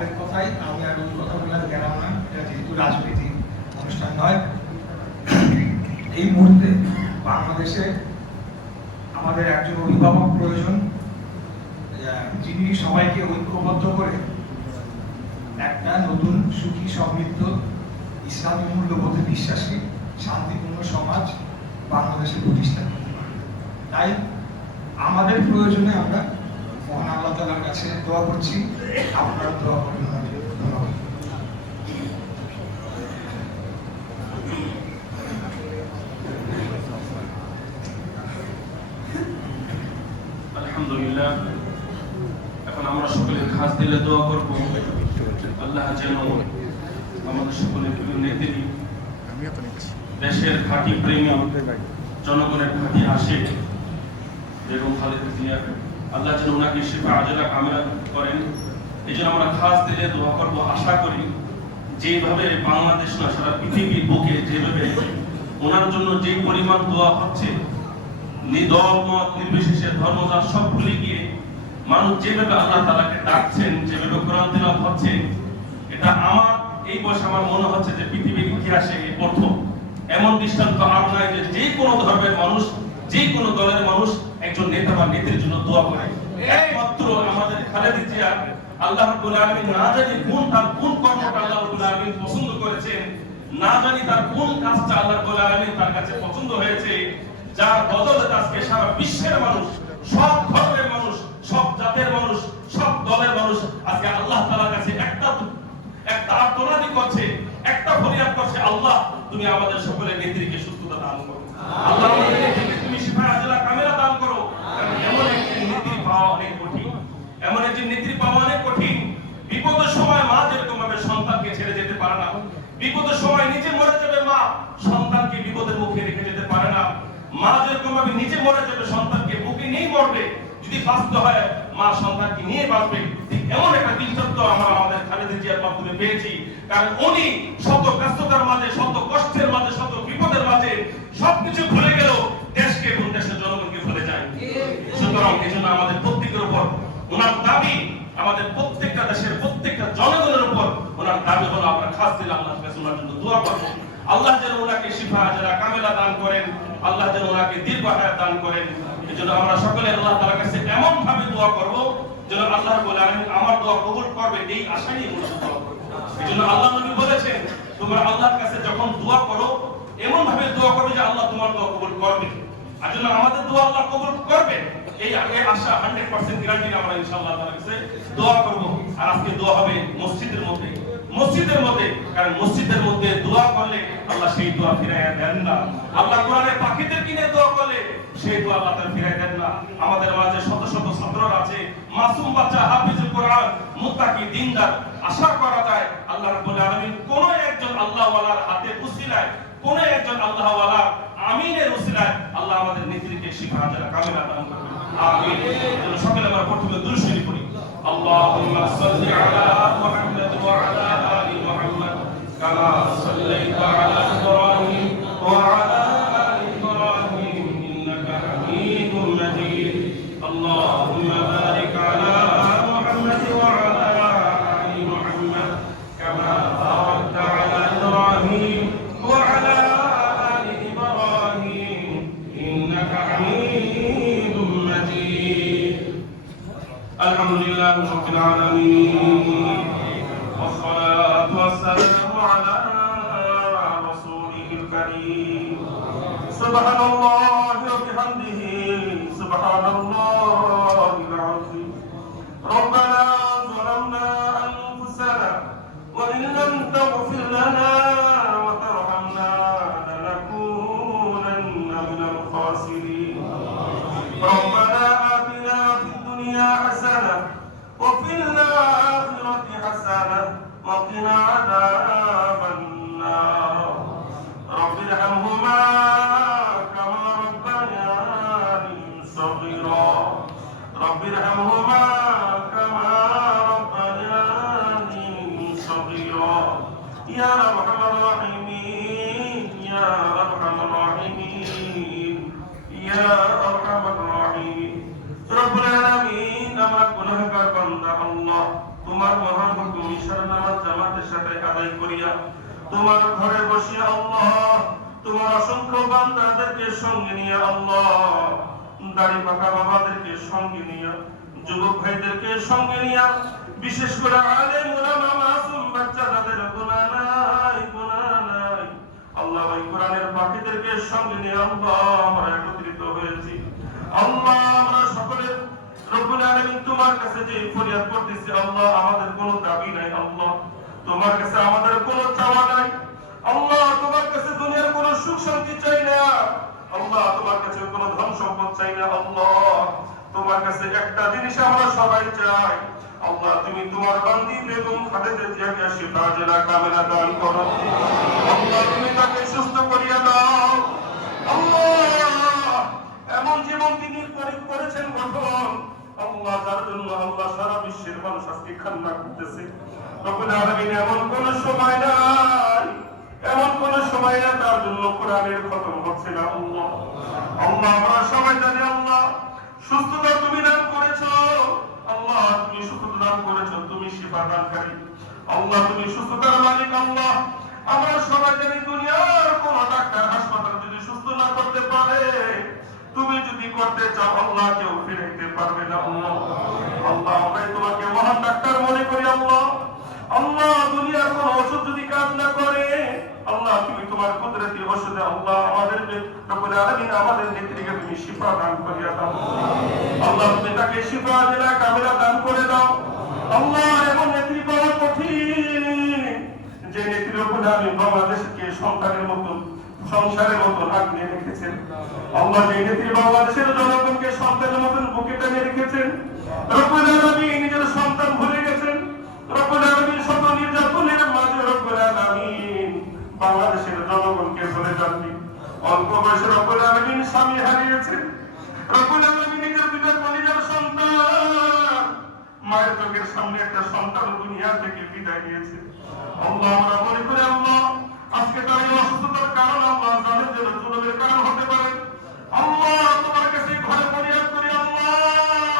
অনেক কথাই আমি আর ওই কথা বলে আর গেলাম না। এটা যেহেতু রাজনীতি অনুষ্ঠান নয়, এই মুহূর্তে বাংলাদেশে আমাদের একজন অভিভাবক প্রয়োজন যিনি সবাইকে ঐক্যবদ্ধ করে একটা নতুন সুখী সমৃদ্ধ ইসলামী মূল্যবোধে বিশ্বাসী, শান্তিপূর্ণ সমাজ বাংলাদেশে প্রতিষ্ঠা করতে পারে তাই আমাদের প্রয়োজনে আমরা আল্লাহ কাছে দোয়া করছি। আপনারা দোয়া করবেন। আলহামদুলিল্লাহ। এখন আমরা সকলে খাস দিলে দোয়া করব। আল্লাহ যেন আমাদের সকলের প্রিয় নেত্রী, দেশের খাঁটি প্রেমী, জনগণের খাঁটি আসে বেগম খালেদা জিয়া আল্লাহ যেন ওনাকে শিফা আজলা কামিলা করেন। এই জন্য আমরা খাস দিলে দোয়া করব, আশা করি যেভাবে বাংলাদেশ না সারা পৃথিবীর বুকে যেভাবে ওনার জন্য যে পরিমাণ দোয়া হচ্ছে নির্বিশেষে ধর্ম, জাত সব ভুলে গিয়ে মানুষ যেভাবে আল্লাহ তালাকে ডাকছেন, যেভাবে কোরআন হচ্ছে, এটা আমার, এই বয়সে আমার মনে হচ্ছে যে পৃথিবীর ইতিহাসে প্রথম। এমন দৃষ্টান্ত আর নাই যে যে কোনো ধর্মের মানুষ যে কোনো দলের মানুষ একজন নেতা বা নেত্রীর জন্য দোয়া করে। একমাত্র আমাদের খালেদা জিয়া আল্লাহ রাব্বুল আলামিন না জানি কোন তার কোন কর্মটা আল্লাহ রাব্বুল আলামিন পছন্দ করেছেন না জানি তার কোন কাজটা আল্লাহ রাব্বুল আলামিন তার কাছে পছন্দ হয়েছে যার বদলে আজকে সারা বিশ্বের মানুষ সব ধর্মের মানুষ সব জাতের মানুষ সব দলের মানুষ আজকে আল্লাহ তাআলার কাছে একটা একটা আর্তনাদি করছে একটা ফরিয়াদ করছে আল্লাহ তুমি আমাদের সকলের নেত্রীকে সুস্থতা দান করো আল্লাহ আমাদের নেত্রীকে তুমি শিফা আজলা কামেলা দান করো কারণ এমন একটি নেত্রী পাওয়া অনেক কঠিন এমন একটি নেত্রী পাওয়া অনেক কঠিন বিপদের সময় মা যেরকম ভাবে সন্তানকে ছেড়ে যেতে পারে না বিপদের সময় নিজে মরে যাবে মা সন্তানকে বিপদের মুখে রেখে যেতে পারে না মা যেরকম ভাবে নিজে মরে যাবে, সন্তানকে বুকে নিয়ে মরবে, যদি বাঁচতে হয়, মা সন্তানকে নিয়ে বাঁচবে, ঠিক এমন একটা দৃষ্টান্ত আমরা আমাদের খালেদা জিয়ার মাধ্যমে পেয়েছি। কারণ উনি শত ব্যস্ততার মাঝে, শত কষ্টের মাঝে, শত বিপদের মাঝে সবকিছু ভুলে গেল দেশকে এবং দেশের জনগণকে ভুলে যায়। সুতরাং এই জন্য আমাদের প্রত্যেকের উপর ওনার দাবি, আমাদের প্রত্যেকটা দেশের প্রত্যেকটা জনগণের উপর ওনার দাবি হলো, আমরা খাস দিলে আল্লাহর কাছে, ওনার জন্য দোয়া করব। আল্লাহ যেন ওনাকে শিফা, যারা কামেলা দান করেন আল্লাহ যেন ওনাকে দীর্ঘ হায়াত দান করেন। এই জন্য আমরা সকলে আল্লাহ তাআলার কাছে এমন ভাবে দোয়া করব যেন আল্লাহ বলে আমি আমার দোয়া কবুল করবে, এই আশা নিয়ে আমরা দোয়া করব। এই জন্য আল্লাহ নবী বলেছেন, তোমরা আল্লাহর কাছে যখন দোয়া করো এমন ভাবে দোয়া করবে যে আল্লাহ তোমার দোয়া কবুল করবে। আর জন্য আমাদের দোয়া আল্লাহ কবুল করবে, এই এই আশা 100% গ্যারান্টি আমরা ইনশাআল্লাহ তাআলার কাছে দোয়া করব। আর আজকে দোয়া হবে মসজিদের মধ্যে। মসজিদের মধ্যে, কারণ মসজিদের মধ্যে আল্লাহ সেই দোয়া ফিরাইয়া দেন না। আল্লাহ কোরআনের পাখিদের কিনে দোয়া করলে সেই দোয়া আল্লাহ তার ফিরাই দেন না। আমাদের মাঝে শত শত ছাত্ররা আছে, মাসুম বাচ্চা হাফিজুল কোরআন, মুত্তাকি, দিনদার। আশা করা যায় আল্লাহ রাব্বুল আলামিন কোন একজন আল্লাহওয়ালার হাতে উসিলায়, কোন একজন আল্লাহওয়ালা আমিনের উসিলায় আল্লাহ আমাদের নেতৃত্বে শিফা দ্বারা কামিলা দান করুন আমিন। সকলে আমরা প্রথমে দুরুদ শরীফ পড়ি। আল্লাহুম্মা সাল্লি আলা الحمد لله رب العالمين. والصلاة والسلام على رسوله الكريم. سبحان الله وبحمده. سبحان الله. رب ارحمهما كما ربياني صغيرا يا أرحم الراحمين يا أرحم الراحمين يا أرحم الراحمين রব্বুল আলামিন আমার গুনাহগার বান্দা আল্লাহ তোমার মহান হুকুম ইশার নামাজ জামাতের সাথে আদায় করিয়া তোমার ঘরে বসিয়া আল্লাহ তোমার অসংখ্য বান্দাদেরকে সঙ্গে নিয়ে আল্লাহ দাড়ি পাকা বাবাদেরকে সঙ্গে নিয়ে, যুবক ভাইদেরকে সঙ্গে নিয়ে, বিশেষ করে আলেম ওলামা মাসুম বাচ্চা তাদের গুনাহ নাই গুনাহ নাই। আল্লাহ ওই কোরআনের পাখিদেরকে সঙ্গে নিয়ে আল্লাহ আমরা একত্রিত হয়েছি। আল্লাহ আমরা সকলে রব্বুল আলামিন তোমার কাছে যে ফরিয়াদ করতেছি, আল্লাহ আমাদের কোনো দাবি নাই, আল্লাহ তোমার কাছে আমাদের কোনো চাওয়া নাই। আল্লাহ তোমার কাছে সবাই আল্লাহ, তুমি তোমার বান্দি বেগম খালেদা জিয়াকে শিফা জেলা কামেলা দান করো। আল্লাহ, তুমি তাকে সুস্থ করিয়া দাও। আল্লাহ, এমন জীবন তিনি করেছেন গঠন আল্লাহ, যার জন্য আল্লাহ সারা বিশ্বের মানুষ আজকে কান্না করতেছে। রব্বুল আলামিন এমন কোন সময় নাই। এমন কোন সময় না তার জন্য কোরআনের খতম হচ্ছে না, আল্লাহ। আল্লাহ, আমরা সবাই জানি, আল্লাহ, সুস্থতা তুমি দান করেছ। আল্লাহ, তুমি সুস্থতা দান করেছ, তুমি শিফা দানকারী আল্লাহ, তুমি সুস্থতার মালিক, আল্লাহ। আমরা সবাই জানি দুনিয়ার কোন ডাক্তার হাসপাতাল যদি সুস্থ না করতে পারে, তুমি যদি করতে চাও, আল্লাহ কেউ ফিরাইতে পারবে না, আল্লাহ। আল্লাহ আমরা তোমাকে মহান ডাক্তার মনে করি, আল্লাহ। আল্লাহ, দুনিয়ার কোন ওষুধ যদি কাজ না করে, আল্লাহ, তুমি তোমার কুদরতি ওষুধে, আল্লাহ আমাদের আমাদের নেত্রীকে তুমি শিফা দান করিয়া দাও। আল্লাহ তুমি তাকে শিফা দিলা কামেলা দান করে দাও। আল্লাহ এমন নেত্রী পাওয়া কঠিন। যে নেত্রী রব্বুল আলামিন বাংলাদেশকে সন্তানের মতন, সংসারের মতন আগলে রেখেছেন। আল্লাহ যে নেত্রী বাংলাদেশের জনগণকে সন্তানের মতন বুকে টেনে রেখেছেন। রব্বুল আলামিন নিজের সন্তান ভুলে গেছেন। রব্বুল আলামিন শত নির্যাতনের মাঝে রব্বুল আলামিন বাংলাদেশের জনগণকে ভুলে যাননি। অল্প বয়সে রব্বুল আলামিন স্বামী হারিয়েছে। রকুল আলমী নিজের দুটা কলিজার সন্তান। মায়ের চোখের সামনে একটা সন্তান দুনিয়া থেকে বিদায় নিয়েছে। আল্লাহ আমরা মনে করে, আল্লাহ, আজকে তার এই অসুস্থতার কারণ, আল্লাহ তাদের জন্য জুলুমের কারণ হতে পারে। আল্লাহ তোমার কাছে ঘরে পড়িয়া